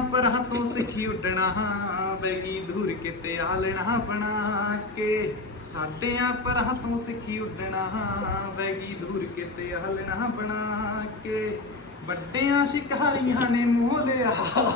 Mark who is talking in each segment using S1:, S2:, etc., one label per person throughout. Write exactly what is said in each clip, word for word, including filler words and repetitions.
S1: ਪਰਾਂ ਤੋਂ ਸਿੱਖੀ ਉੱਡਣਾ ਬੈਗੀ ਦੂਰ ਕਿਤੇ ਆਲਣਾ ਬਣਾ ਕੇ ਸਾਡਿਆਂ ਪਰਾਂ ਤੋਂ ਸਿੱਖੀ ਉੱਡਣਾ ਬੈਗੀ ਦੂਰ ਕਿਤੇ ਆਲਣਾ ਬਣਾ ਕੇ ਵੱਡਿਆਂ ਸ਼ਿਕਾਰੀਆਂ ਨੇ ਮੋਹ ਲਿਆ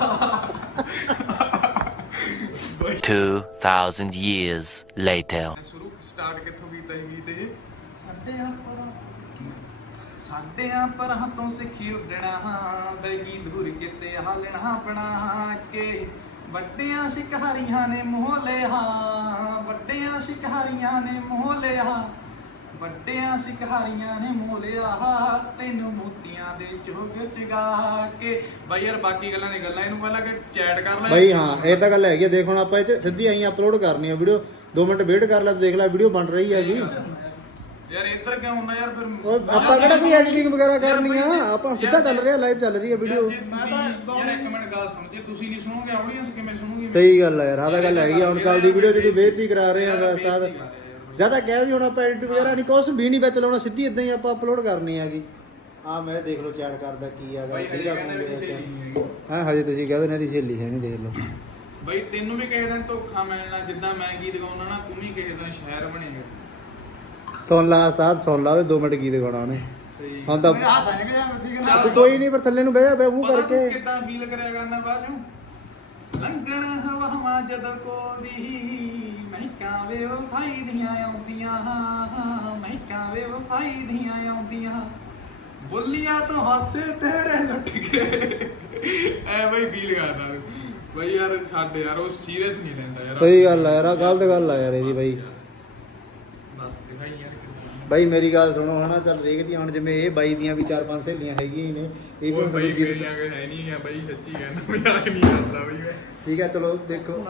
S2: two thousand years later.
S1: ਸ਼ੁਰੂ ਸਟਾਰਟ ਕਿੱਥੋਂ ਕੀਤਾ ਸੀ ਗੀਤ ਇਹ ਸਾਡਿਆਂ ਪਰਾਂ ਸਾਡਿਆਂ ਪਰਾਂ ਤੋਂ ਸਿੱਖੀ ਉੱਡਣਾ ਬੈਗੀ ਦੂਰ ਕਿਤੇ ਹਾਲਣਾ ਬਣਾ ਕੇ ਵੱਡਿਆਂ ਸ਼ਿਕਾਰੀਆਂ ਨੇ ਮੋਹ ਲਿਆ ਵੱਡਿਆਂ ਸ਼ਿਕਾਰੀਆਂ ਨੇ ਮੋਹ ਲਿਆ ਵੱਡਿਆਂ ਸ਼ਿਕਾਰੀਆਂ ਨੇ ਮੋਹ ਲਿਆ ਤੈਨੂੰ ਮੋਤੀਆਂ ਦੇ ਚੋਗ ਚਗਾ ਕੇ ਬਾਈ ਯਾਰ ਬਾਕੀ ਗੱਲਾਂ ਦੀ ਗੱਲਾਂ ਇਹਨੂੰ ਪਹਿਲਾਂ ਕਿ ਚੈਟ ਕਰ ਲੈ
S3: ਬਾਈ ਹਾਂ ਇਹ ਤਾਂ ਗੱਲ ਹੈਗੀ ਦੇਖ ਹੁਣ ਆਪਾਂ ਇਹ 'ਚ ਸਿੱਧੀ ਆਈ ਅਪਲੋਡ ਕਰਨੀ ਆ ਵੀਡੀਓ ਦੋ ਮਿੰਟ ਵੇਟ ਕਰ ਲੈ ਤੇ ਦੇਖ ਲੈ ਵੀਡੀਓ ਬਣ ਰਹੀ ਹੈਗੀ
S1: ਯਾਰ ਇੱਧਰ ਕਿਉਂ ਹੁੰਦਾ ਯਾਰ ਫਿਰ
S3: ਉਹ ਆਪਾਂ ਕਿਹੜਾ ਕੋਈ ਐਡੀਟਿੰਗ ਵਗੈਰਾ ਕਰਨੀ ਆ ਆਪਾਂ ਸਿੱਧਾ ਚੱਲ ਰਿਹਾ ਲਾਈਵ ਚੱਲ ਰਹੀ ਹੈ ਵੀਡੀਓ
S1: ਮੈਂ ਤਾਂ ਯਾਰ ਇੱਕ ਮਿੰਟ ਗੱਲ ਸੁਣ ਜੇ ਤੁਸੀਂ ਨਹੀਂ ਸੁਣੋਗੇ ਆਡੀਅנס ਕਿਵੇਂ ਸੁਣੂਗੀ
S3: ਸਹੀ ਗੱਲ ਆ ਯਾਰ ਆਹ ਤਾਂ ਗੱਲ ਹੈਗੀ ਹੁਣ ਕੱਲ ਦੀ ਵੀਡੀਓ ਜਿਹਦੀ ਬੇਇੱਜ਼ਤੀ ਕਰਾ ਰਹੇ ਆ ਉਸਤਾਦ ਜਿਆਦਾ ਕਹਿ ਵੀ ਹੁਣ ਆਪਾਂ ਐਡਿਟ ਵਗੈਰਾ ਨਹੀਂ ਕੁਛ ਵੀ ਨਹੀਂ ਵਿੱਚ ਲਾਉਣਾ ਸਿੱਧੀ ਇਦਾਂ ਹੀ ਆਪਾਂ ਅਪਲੋਡ ਕਰਨੀ ਹੈਗੀ ਆ ਮੈਂ ਦੇਖ ਲਓ ਚੈਟ ਕਰਦਾ ਕੀ ਹੈਗਾ ਇਹਦਾ ਫੋਨ ਦੇ ਵਿੱਚ ਹਾਂ ਹਜੇ ਤੁਸੀਂ ਕਹਿੰਦੇ ਨੇ ਇਹਦੀ ਸਹੇਲੀ ਹੈ ਨਹੀਂ ਦੇਖ ਲਓ
S1: ਬਈ ਤੈਨੂੰ ਵੀ ਕਿਸੇ ਦਿਨ ਧੋਖਾ ਮਿਲਣਾ ਜਿੱਦਾਂ ਮੈਂ ਗੀਤ ਗਾਉਣਾ ਨਾ ਤੂੰ ਵੀ ਕਿਸੇ ਦਿਨ ਸ਼ਾਇਰ ਬਣੇਗਾ
S3: ਸੁਣ ਲਾ ਉਸਤਾਦ ਸੁਣ ਲਾ ਤੇ ਦੋ ਮਿੰਟ ਗੀਤ ਗਾਉਣਾ ਉਹਨੇ ਹੁਣ ਤਾਂ ਤੂੰ ਕੋਈ ਨਹੀਂ ਪਰ ਥੱਲੇ ਨੂੰ ਬਹਿ ਜਾ ਬੈ ਮੂੰਹ ਕਰਕੇ
S1: ਕਿੱਦਾਂ ਫੀਲ ਕਰਿਆ ਕਰਨਾ ਬਾਅਦ ਨੂੰ ਲੰਘਣ ਹਵਾਵਾਂ ਜਦੋਂ ਕੋਲਦੀ ਮਹਿਕਾਂ ਵੇ ਵਫਾਈ ਦੀਆਂ ਆਉਂਦੀਆਂ ਮਹਿਕਾਂ ਵੇ ਵਫਾਈ ਦੀਆਂ ਆਉਂਦੀਆਂ ਬੋਲੀਆਂ ਤੋਂ ਹਾਸੇ ਤੇਰੇ ਲੁੱਟ ਕੇ ਐ ਬਈ ਫੀਲ ਕਰਦਾ ਬਈ ਯਾਰ ਛੱਡ ਯਾਰ ਉਹ ਸੀਰੀਅਸ ਨਹੀਂ ਲੈਂਦਾ ਯਾਰ
S3: ਸਹੀ ਗੱਲ ਆ ਯਾਰ ਗਲਤ ਗੱਲ ਆ ਯਾਰ ਇਹਦੀ ਬਾਈ
S1: ਬਸ ਦਿਖਾਈ ਯਾਰ
S3: ਬਾਈ ਮੇਰੀ ਗੱਲ ਸੁਣੋ ਹਨਾ ਚੱਲ ਦੇਖਦੀ ਹੁਣ ਜਿਵੇਂ ਇਹ ਬਾਈ ਦੀਆਂ ਵੀ ਚਾਰ ਪੰਜ ਸਹੇਲੀਆਂ ਹੈਗੀਆਂ ਹੀ ਨੇ ਇਹ ਵੀ
S1: ਬਈ
S3: ਗੀਤ
S1: ਮੇਰੀਆਂ ਕੋਈ ਹੈ ਨਹੀਂ ਆ ਬਈ ਸੱਚੀ ਕਹਿੰਦਾ ਮਜ਼ਾਕ ਨਹੀਂ ਕਰਦਾ ਬਈ ਮੈਂ
S3: ਠੀਕ ਹੈ ਚਲੋ ਦੇਖੋ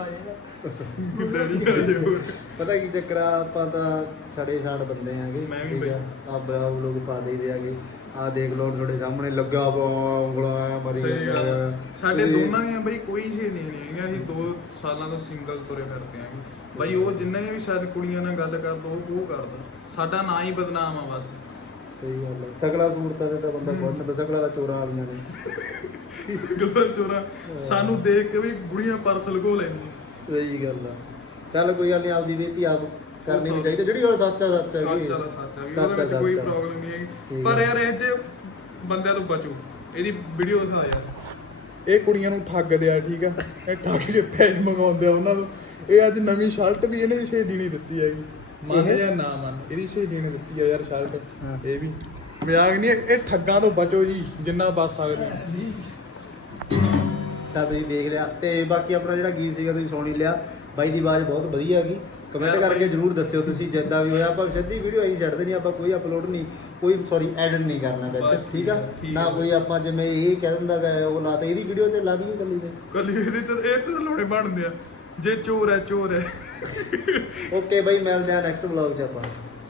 S3: ਪਤਾ ਕੀ ਚੱਕਰ ਆ ਆਪਾਂ ਤਾਂ ਛੜੇ ਛਾੜ ਬੰਦੇ ਆਂਗੇ
S1: ਮੈਂ ਵੀ ਬਈ
S3: ਆ ਬਰਾਉ ਲੋਕ ਪਾ ਦੇਈਦੇ ਆਗੇ ਆ ਦੇਖ ਲਓ ਤੁਹਾਡੇ ਸਾਹਮਣੇ ਲੱਗਾ ਉਂਗਲਾਂ ਮਰੀ ਜਾਂਦਾ
S1: ਸਾਡੇ ਦੋਨਾਂ ਦੀਆਂ ਬਈ ਕੋਈ ਛੇੜੀ ਨਹੀਂ ਹੈਗਾ ਅਸੀਂ ਦੋ ਸਾਲਾਂ ਤੋਂ ਸਿੰਗਲ ਤੁਰੇ ਫਿਰਦੇ ਆਂ ਬਈ ਉਹ ਜਿੰਨੇ ਵੀ ਸਾਡੇ ਕੁੜੀਆਂ ਨਾਲ ਗੱਲ ਕਰਦਾ ਉਹ ਉਹ ਕਰਦਾ ਸਾਡਾ ਨਾਂ ਹੀ ਬਦਨਾਮ ਆ ਬਸ
S3: ਸਹੀ ਗੱਲ ਹੈ ਸਕਲਾ ਸੂਰਤਾਂ ਦੇ ਤਾਂ ਬੰਦਾ ਬਹੁਤ ਨੇ ਸਕਲਾ ਦਾ ਚੋਰਾ ਵਾਲੀਆਂ ਨੇ
S1: ਗਲਤ ਚੋਰਾ ਸਾਨੂੰ ਦੇਖ ਕੇ ਵੀ ਬੁੜੀਆਂ ਪਰਸ ਲਗੋ ਲੈਂਦੀਆਂ
S3: ਸਹੀ ਗੱਲ ਆ ਚੱਲ ਕੋਈ ਗੱਲ ਨਹੀਂ ਆਪਦੀ ਬੇਇੱਜ਼ਤੀ ਆਪ ਕਰਨੀ ਵੀ ਚਾਹੀਦੀ ਜਿਹੜੀ ਉਹ ਸੱਚ ਆ ਸੱਚ ਹੈ
S1: ਸੱਚ ਆ ਸੱਚ ਆ ਵੀ ਉਹਦੇ ਵਿੱਚ ਕੋਈ ਪ੍ਰੋਬਲਮ ਨਹੀਂ ਹੈਗੀ ਪਰ ਯਾਰ ਇਹ ਜੇ ਬੰਦਿਆਂ ਤੋਂ ਬਚੋ ਇਹਦੀ ਵੀਡੀਓ ਦਿਖਾ ਯਾਰ ਇਹ ਕੁੜੀਆਂ ਨੂੰ ਠੱਗਦੇ ਆ ਠੀਕ ਆ ਇਹ ਠੱਗ ਕੇ ਪੈਸੇ ਮੰਗਾਉਂਦੇ ਆ ਉਹਨਾਂ ਨੂੰ ਇਹ ਅੱਜ ਨਵੀਂ ਸ਼ਰਟ ਵੀ ਇਹਨੇ ਸਹੇਲੀ ਨਹੀਂ ਦਿੱਤੀ ਹੈਗੀ ਮੰਨ ਜਾਂ ਨਾ ਮੰਨ ਇਹਦੀ ਸਹੇਲੀ ਨੇ ਦਿੱਤੀ ਆ ਯਾਰ ਸ਼ਰਟ ਇਹ ਵੀ ਮਜ਼ਾਕ ਨਹੀਂ ਇਹ ਠੱਗਾਂ ਤੋਂ ਬਚੋ ਜੀ ਜਿੰਨਾ ਬਚ ਸਕਦੇ
S3: ਤਾਂ ਤੁਸੀਂ ਦੇਖ ਲਿਆ ਤੇ ਬਾਕੀ ਆਪਣਾ ਜਿਹੜਾ ਗੀਤ ਸੀਗਾ ਤੁਸੀਂ ਸੁਣ ਹੀ ਲਿਆ ਬਾਈ ਦੀ ਆਵਾਜ਼ ਬਹੁਤ ਵਧੀਆ ਹੈਗੀ ਕਮੈਂਟ ਕਰਕੇ ਜਰੂਰ ਦੱਸਿਓ ਤੁਸੀਂ ਜਿੱਦਾਂ ਵੀ ਹੋਇਆ ਆਪਾਂ ਸਿੱਧੀ ਵੀਡੀਓ ਆਈ ਛੱਡਦੇ ਨਹੀਂ ਆਪਾਂ ਕੋਈ ਅਪਲੋਡ ਨਹੀਂ ਕੋਈ ਸੌਰੀ ਐਡਿਟ ਨਹੀਂ ਕਰਨਾ ਵਿੱਚ ਠੀਕ ਆ ਨਾ ਕੋਈ ਆਪਾਂ ਜਿਵੇਂ ਇਹ ਕਹਿ ਦਿੰਦਾ ਗਾ ਉਹ ਲਾ ਤੇ ਇਹਦੀ ਵੀਡੀਓ ਤੇ ਲਾ ਦਈਏ ਕੱਲੀ ਤੇ
S1: ਕੱਲੀ ਇਹਦੇ ਤੇ ਇਹ ਤੇ ਲੋੜੇ ਬਣਦੇ ਆ ਜੇ ਚੋਰ ਹੈ ਚੋਰ ਹੈ
S3: ਓਕੇ ਬਾਈ ਮਿਲਦੇ ਆ ਨੈਕਸਟ ਵਲੌਗ 'ਚ ਆਪਾਂ